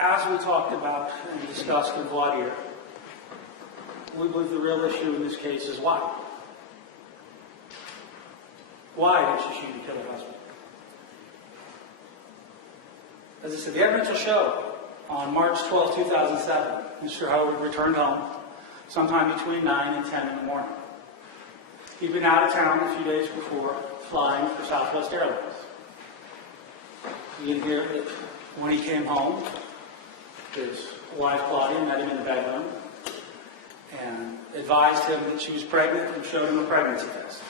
as we talked about and discussed in voir dire, we believe the real issue in this case is why. Why did she shoot and kill her husband? As I said, the evidence will show on March 12, 2007, Mr. Hoerig returned home sometime between 9 and 10 in the morning. He'd been out of town a few days before, flying for Southwest Airlines. You can hear that when he came home, his wife Claudia met him in the bedroom and advised him that she was pregnant and showed him a pregnancy test.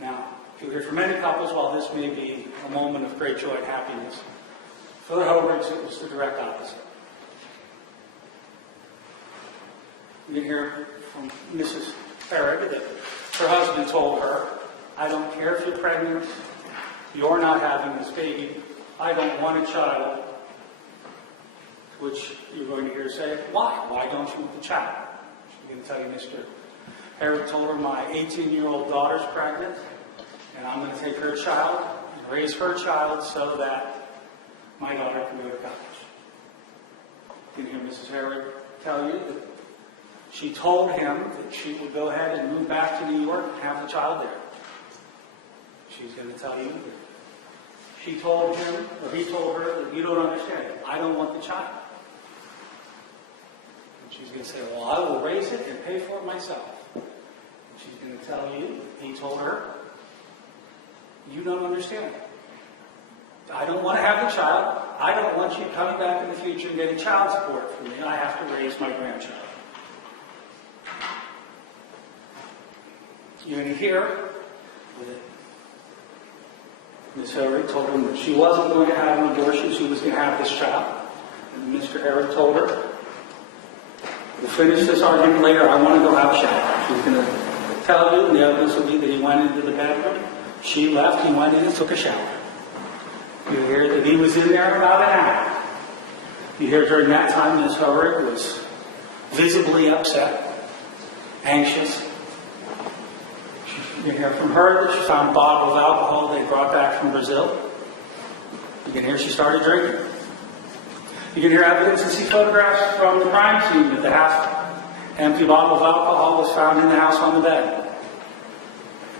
Now, you'll hear from many couples, while this may be a moment of great joy and happiness, for the Hoerigs it was the direct opposite. You can hear from Mrs. Hoerig that her husband told her, "I don't care if you're pregnant, you're not having this baby, I don't want a child." Which you're going to hear say, "Why? Why don't you want the child?" She's going to tell you, Mr. Hoerig told her, "My 18-year-old daughter's pregnant, and I'm going to take her child and raise her child so that my daughter can go to college." You can hear Mrs. Hoerig tell you that she told him that she would go ahead and move back to New York and have the child there. She's going to tell you that she told him, or he told her, that "You don't understand. I don't want the child." And she's going to say, "Well, I will raise it and pay for it myself." And she's going to tell you that he told her, "You don't understand. I don't want to have the child. I don't want you coming back in the future and getting child support from me. I have to raise my grandchild." You're going to hear that Ms. Hoerig told him that she wasn't going to have an abortion, she was going to have this child. And Mr. Hoerig told her, "We'll finish this argument later, I want to go have a shower." She's going to tell you, and the evidence will be that he went into the bedroom, she left, he went in and took a shower. You hear that he was in there about an hour. You hear during that time Ms. Hoerig was visibly upset, anxious. You can hear from her that she found a bottle of alcohol they brought back from Brazil. You can hear she started drinking. You can hear evidence and see photographs from the crime scene that the half-empty bottle of alcohol was found in the house on the bed.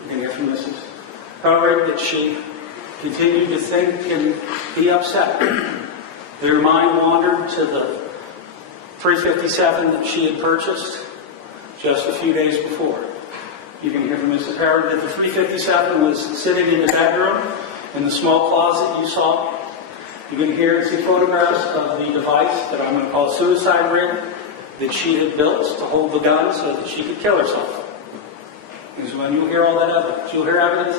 You can hear from Mrs. Hoerig that she continued to think and be upset. Her mind wandered to the 357 that she had purchased just a few days before. You can hear from Mrs. Hoerig that the 357 was sitting in the bedroom in the small closet you saw. You can hear and see photographs of the device that I'm going to call a suicide rig that she had built to hold the gun so that she could kill herself. Because when you'll hear all that evidence, you'll hear evidence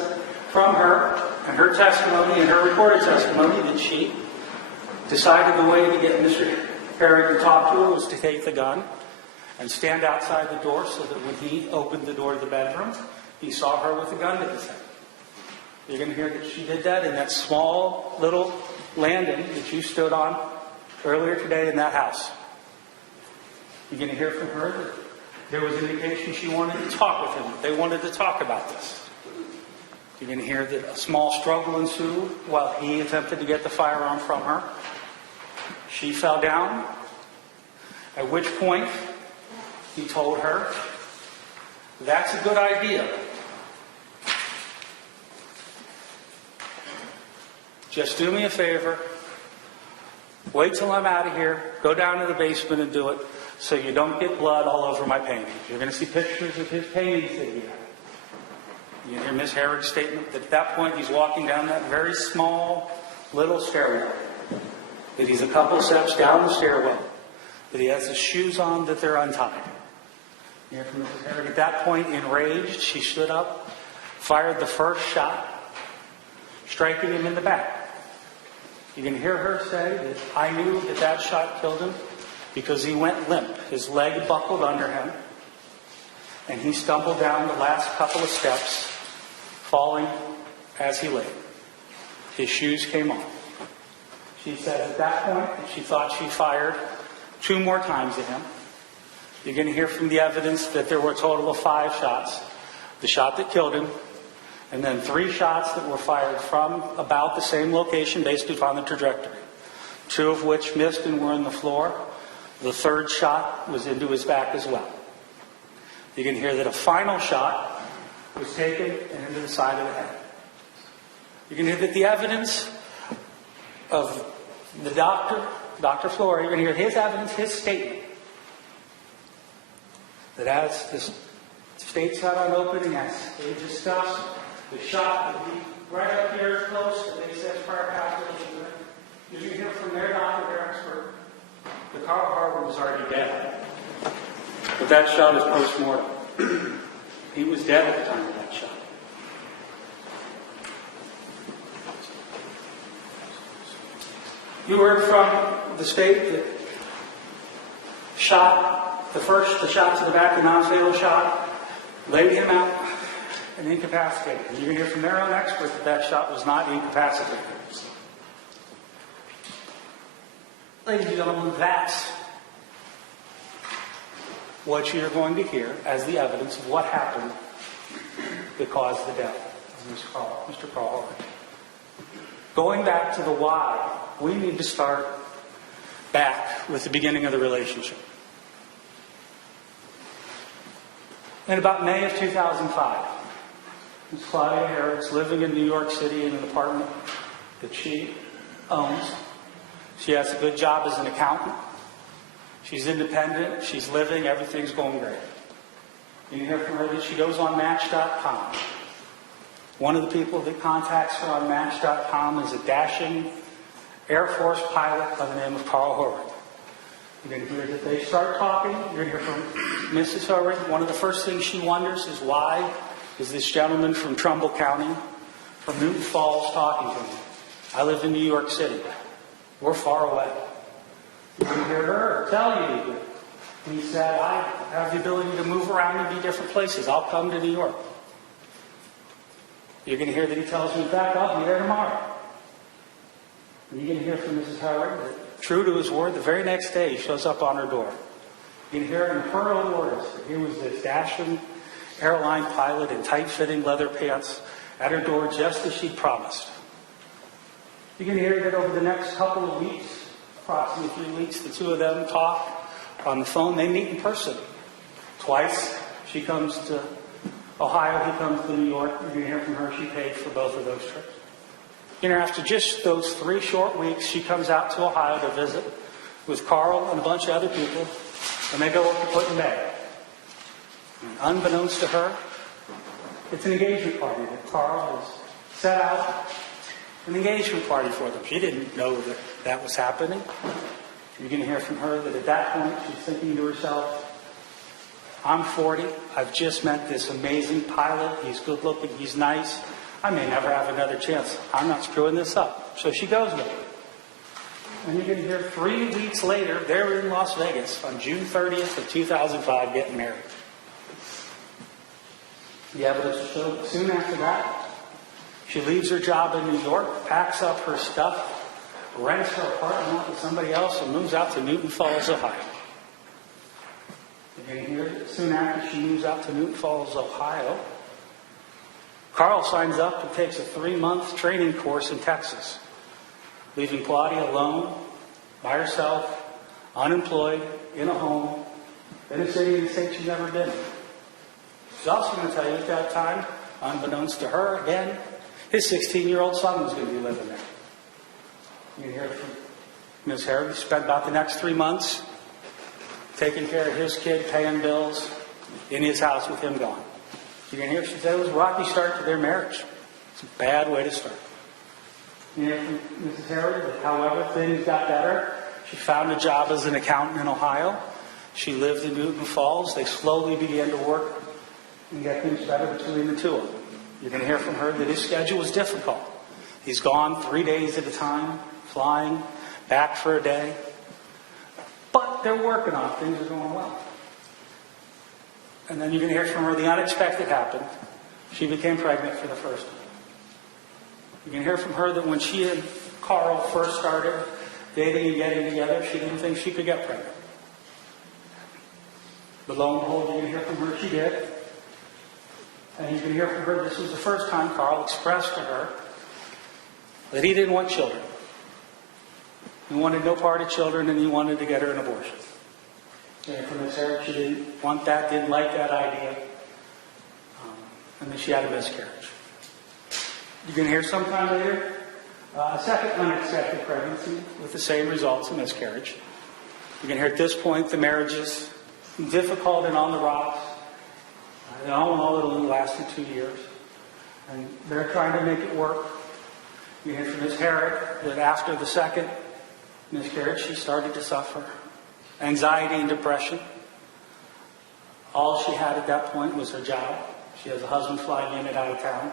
from her and her testimony and her recorded testimony that she decided the way to get Mr. Hoerig to talk to her was to take the gun and stand outside the door so that when he opened the door to the bedroom, he saw her with a gun at his head. You're going to hear that she did that in that small little landing that you stood on earlier today in that house. You're going to hear from her that there was indication she wanted to talk with him. They wanted to talk about this. You're going to hear that a small struggle ensued while he attempted to get the firearm from her. She fell down, at which point he told her, "That's a good idea. Just do me a favor. Wait till I'm out of here. Go down to the basement and do it so you don't get blood all over my paintings." You're going to see pictures of his paintings that he had. You hear Ms. Hoerig's statement that at that point he's walking down that very small little stairwell. That he's a couple steps down the stairwell. That he has his shoes on, that they're untied. You hear from Mrs. Hoerig at that point, enraged, she stood up, fired the first shot, striking him in the back. You can hear her say that "I knew that that shot killed him because he went limp. His leg buckled under him, and he stumbled down the last couple of steps, falling as he lay. His shoes came off." She said at that point that she thought she fired 2 more times at him. You're going to hear from the evidence that there were a total of 5 shots. The shot that killed him, and then 3 shots that were fired from about the same location based upon the trajectory. 2 of which missed and were on the floor. The 3rd shot was into his back as well. You can hear that a final shot was taken and into the side of the head. You can hear that the evidence of the doctor, Dr. Flora, you're going to hear his evidence, his statement, that as the state sat on opening, as they discussed, the shot would be right up here close, and they said prior calculation. You can hear from their doctor, their expert, that Carl Harwood was already dead. But that shot is post-mortem. He was dead at the time of that shot. You heard from the state that the shot to the back, the non-fatal shot, laid him out and incapacitated. And you can hear from their own expert that that shot was not incapacitated. Ladies and gentlemen, that's what you're going to hear as the evidence of what happened that caused the death of Mr. Carl Hoerig. Going back to the why, we need to start back with the beginning of the relationship. In about May of 2005, Ms. Claudia Hoerig's living in New York City in an apartment that she owns. She has a good job as an accountant. She's independent. She's living. Everything's going great. You hear from her that she goes on Match.com. One of the people that contacts her on Match.com is a dashing Air Force pilot by the name of Carl Hoerig. You're going to hear that they start talking. You're going to hear from Mrs. Hoerig. One of the first things she wonders is why is this gentleman from Trumbull County, from Newton Falls, talking to me? I live in New York City. We're far away. You can hear her tell you that he said, I have the ability to move around and be different places. I'll come to New York. You're going to hear that he tells me, in fact, I'll be there tomorrow. And you're going to hear from Mrs. Hoerig that, true to his word, the very next day he shows up on her door. You can hear in her own words that he was this dashing airline pilot in tight-fitting leather pants at her door just as she'd promised. You can hear that over the next couple of weeks, approximately 3 weeks, the two of them talk on the phone. They meet in person. Twice. She comes to Ohio, he comes to New York. You're going to hear from her. She paid for both of those trips. You know, after just those 3 short weeks, she comes out to Ohio to visit with Carl and a bunch of other people, and they go up to put in bed. And unbeknownst to her, it's an engagement party that Carl has set out. An engagement party for them. She didn't know that that was happening. You're going to hear from her that at that point she's thinking to herself, I'm 40. I've just met this amazing pilot. He's good looking. He's nice. I may never have another chance. I'm not screwing this up. So she goes with him. And you're going to hear 3 weeks later, they're in Las Vegas on June 30th of 2005 getting married. The evidence will show that soon after that, she leaves her job in New York, packs up her stuff, rents her apartment out to somebody else, and moves out to Newton Falls, Ohio. You're going to hear that soon after she moves out to Newton Falls, Ohio, Carl signs up and takes a 3-month training course in Texas, leaving Claudia alone, by herself, unemployed, in a home, in a city in the state she's never been in. She's also going to tell you at that time, unbeknownst to her, again, his 16-year-old son was going to be living there. You hear from Ms. Hoerig. He spent about the next 3 months taking care of his kid, paying bills, in his house with him gone. You can hear she said it was a rocky start to their marriage. It's a bad way to start. You hear from Mrs. Hoerig that, however, things got better. She found a job as an accountant in Ohio. She lived in Newton Falls. They slowly began to work and get things better between the two of them. You're going to hear from her that his schedule was difficult. He's gone 3 days at a time, flying, back for a day. But they're working on it. Things are going well. And then you're going to hear from her the unexpected happened. She became pregnant for the first time. You can hear from her that when she and Carl first started dating and getting together, she didn't think she could get pregnant. But lo and behold, you're going to hear from her she did. And you can hear from her this was the first time Carl expressed to her that he didn't want children. He wanted no part of children, and he wanted to get her an abortion. And from Ms. Hoerig, she didn't want that, didn't like that idea. And then she had a miscarriage. You can hear sometime later a second unexpected pregnancy with the same results, a miscarriage. You can hear at this point the marriage is difficult and on the rocks. They all know it only lasted 2 years. And they're trying to make it work. You hear from Ms. Hoerig that after the second miscarriage, she started to suffer anxiety and depression. All she had at that point was her job. She has a husband flying in and out of town.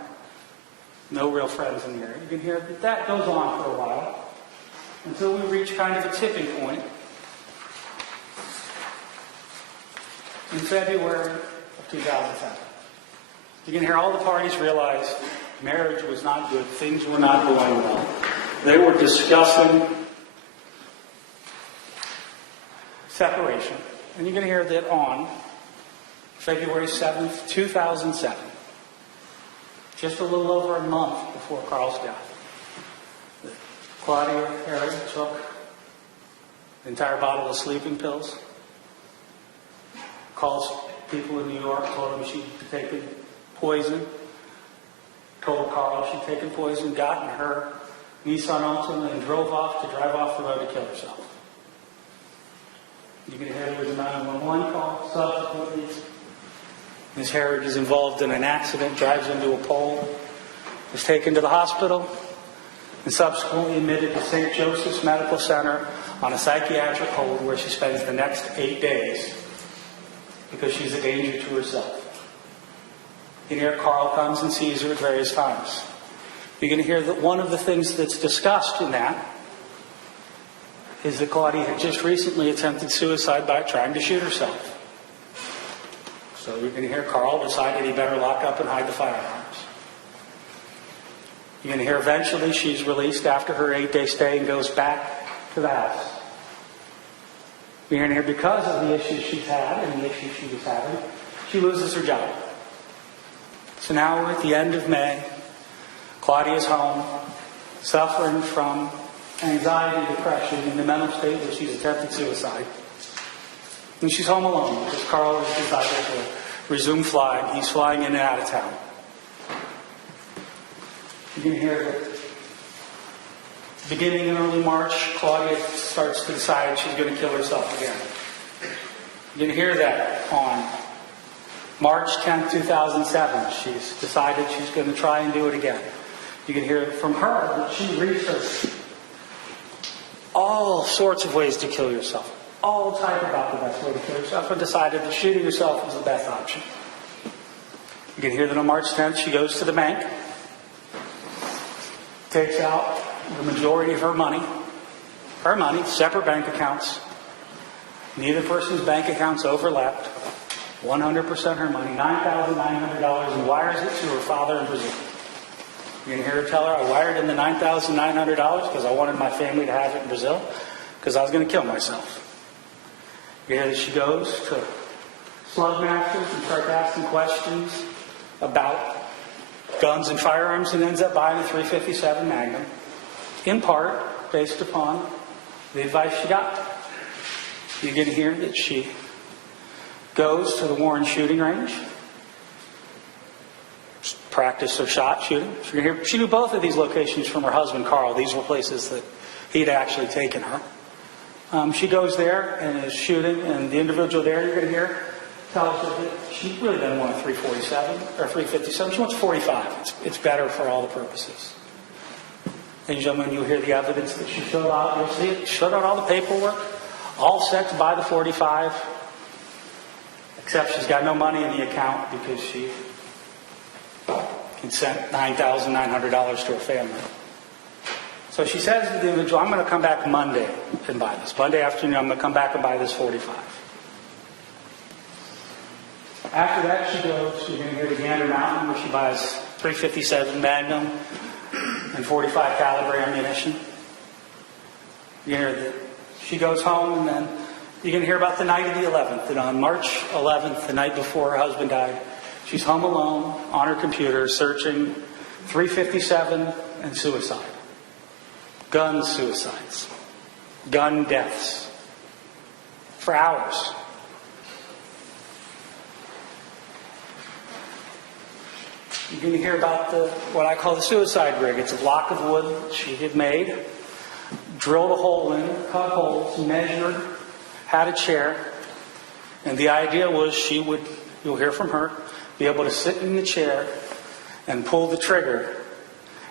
No real friends in the area. You can hear that goes on for a while until we reach kind of a tipping point in February of 2007. You can hear all the parties realize marriage was not good. Things were not going well. They were discussing separation. And you can hear that on February 7th, 2007, just a little over a month before Carl's death, Claudia Hoerig took an entire bottle of sleeping pills, calls people in New York, told them she'd taken poison, told Carl she'd taken poison, got in her Nissan Altima and drove off the road to kill herself. You can hear there was a 911 call. Subsequently, Ms. Hoerig is involved in an accident, drives into a pole, was taken to the hospital, and subsequently admitted to St. Joseph's Medical Center on a psychiatric hold where she spends the next 8 days because she's a danger to herself. You can hear Carl comes and sees her at various times. You're going to hear that one of the things that's discussed in that is that Claudia had just recently attempted suicide by trying to shoot herself. So you're going to hear Carl decided he better lock up and hide the firearms. You're going to hear eventually she's released after her 8-day stay and goes back to the house. You're going to hear because of the issues she's had and the issues she was having, she loses her job. So now we're at the end of May. Claudia's home, suffering from anxiety, depression, in the mental state where she's attempted suicide. And she's home alone because Carl has decided to resume flying. He's flying in and out of town. You can hear that beginning in early March, Claudia starts to decide she's going to kill herself again. You can hear that on March 10th, 2007. She's decided she's going to try and do it again. You can hear from her that she researched all sorts of ways to kill yourself. All type about the best way to kill yourself, and decided that shooting yourself was the best option. You can hear that on March 10th, she goes to the bank, takes out the majority of her money, separate bank accounts. Neither person's bank accounts overlapped. 100% her money, $9,900, and wires it to her father in Brazil. You're going to hear her tell her, I wired in the $9,900 because I wanted my family to have it in Brazil because I was going to kill myself. You hear that she goes to slug masters and starts asking questions about guns and firearms and ends up buying a .357 Magnum, in part based upon the advice she got. You're going to hear that she goes to the Warren shooting range, practice her shot shooting. She knew both of these locations from her husband, Carl. These were places that he'd actually taken her. She goes there and is shooting, and the individual there, you're going to hear, tells her that she really doesn't want a .347 or .357. She wants .45. It's better for all the purposes. Ladies and gentlemen, you'll hear the evidence that she filled out. You'll see it. She filled out all the paperwork, all set to buy the .45, except she's got no money in the account because she had sent $9,900 to her family. So she says to the individual, I'm going to come back Monday and buy this. Monday afternoon, I'm going to come back and buy this .45. After that, she goes, she's going to go to Gander Mountain where she buys .357 Magnum and .45 caliber ammunition. You hear that she goes home, and then you're going to hear about the night of the 11th. And on March 11th, the night before her husband died, she's home alone on her computer searching .357 and suicide. Guns, suicides. gun deaths for hours. You're going to hear about what I call the suicide rig. It's a block of wood she had made, drilled a hole in, cut holes, measured, had a chair, and the idea was she would, you'll hear from her, be able to sit in the chair and pull the trigger,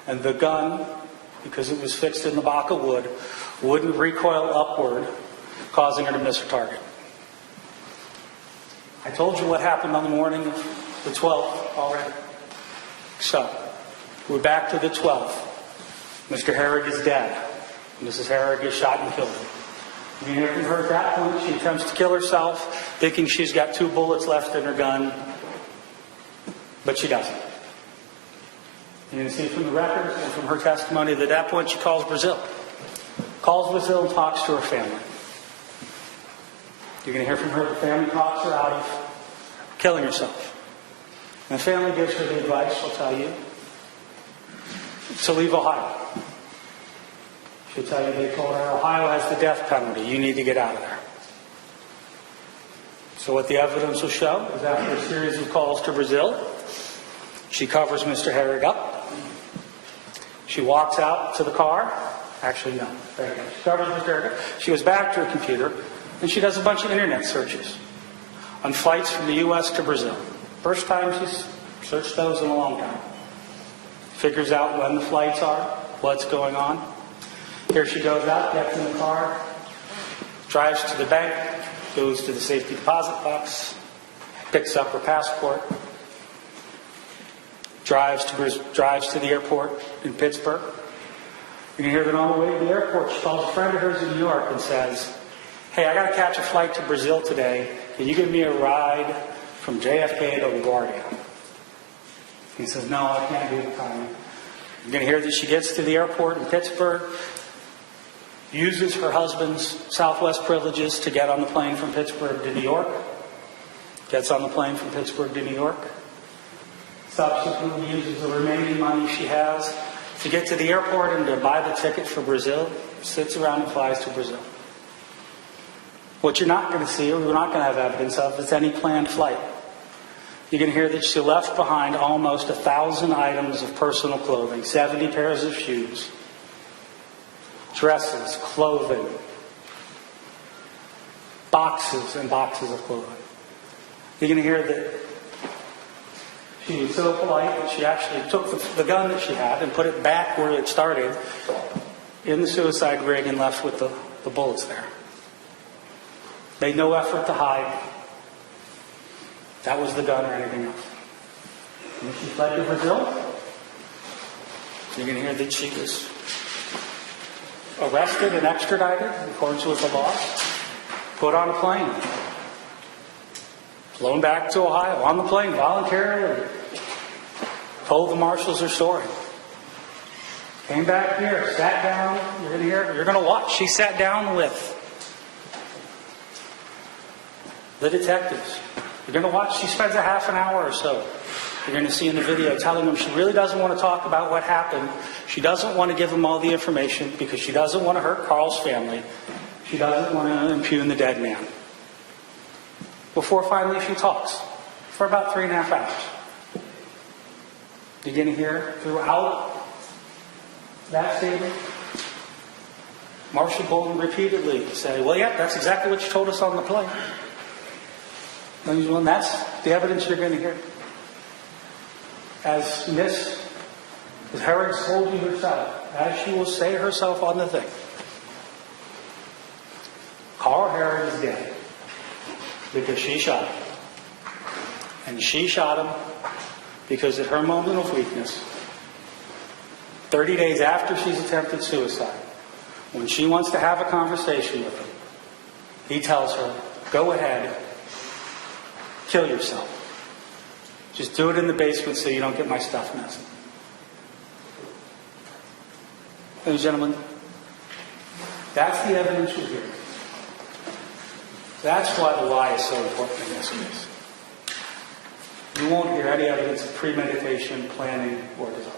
and the gun, because it was fixed in the block of wood, wouldn't recoil upward, causing her to miss her target. I told you what happened on the morning of the 12th already. So, we're back to the 12th. Mr. Hoerig is dead. Mrs. Hoerig is shot and killed. You hear from her at that point. She attempts to kill herself, thinking she's got 2 bullets left in her gun, but she doesn't. You're going to see from the records and from her testimony that at that point she calls Brazil. Calls Brazil and talks to her family. You're going to hear from her the family talks her out of killing herself. And the family gives her the advice, she'll tell you, to leave Ohio. She'll tell you they told her, Ohio has the death penalty. You need to get out of there. So what the evidence will show is after a series of calls to Brazil, she covers Mr. Hoerig up. She walks out to the car. Actually, no. Very good. She covers Mr. Hoerig up. She goes back to her computer, and she does a bunch of internet searches on flights from the U.S. to Brazil. First time she's searched those in a long time. Figures out when the flights are, what's going on. Here she goes out, gets in the car, drives to the bank, goes to the safety deposit box, picks up her passport, drives to the airport in Pittsburgh. You can hear that on the way to the airport, she calls a friend of hers in New York and says, hey, I got to catch a flight to Brazil today. Can you give me a ride from JFK to LaGuardia? He says, no, I can't do the time. You're going to hear that she gets to the airport in Pittsburgh, uses her husband's Southwest privileges to get on the plane from Pittsburgh to New York, gets on the plane from Pittsburgh to New York, subsequently uses the remaining money she has to get to the airport and to buy the ticket for Brazil, sits around and flies to Brazil. What you're not going to see, or we're not going to have evidence of, is any planned flight. You're going to hear that she left behind almost 1,000 items of personal clothing, 70 pairs of shoes, dresses, clothing, boxes and boxes of clothing. You're going to hear that she was so polite that she actually took the gun that she had and put it back where it started in the suicide rig and left with the bullets there. Made no effort to hide. That was the gun or anything else. When she fled to Brazil, you're going to hear that she was arrested and extradited in accordance with the law, put on a plane, flown back to Ohio on the plane voluntarily, told the marshals her story. Came back here, sat down, you're going to watch. She sat down with the detectives. You're going to watch. She spends a half an hour or so. You're going to see in the video telling them she really doesn't want to talk about what happened. She doesn't want to give them all the information because she doesn't want to hurt Carl's family. She doesn't want to impugn the dead man. Before finally she talks for about 3.5 hours. You're going to hear throughout that statement Marshal Bolton repeatedly say, well, yeah, that's exactly what you told us on the plane. And that's the evidence you're going to hear. As Mrs. Hoerig told you herself, as she will say herself on the thing, Carl Hoerig is dead because she shot him. And she shot him because at her moment of weakness, 30 days after she's attempted suicide, when she wants to have a conversation with him, he tells her, go ahead, kill yourself. Just do it in the basement so you don't get my stuff messy. Ladies and gentlemen, that's the evidence you're hearing. That's why the lie is so important in this case. You won't hear any evidence of premeditation, planning, or design.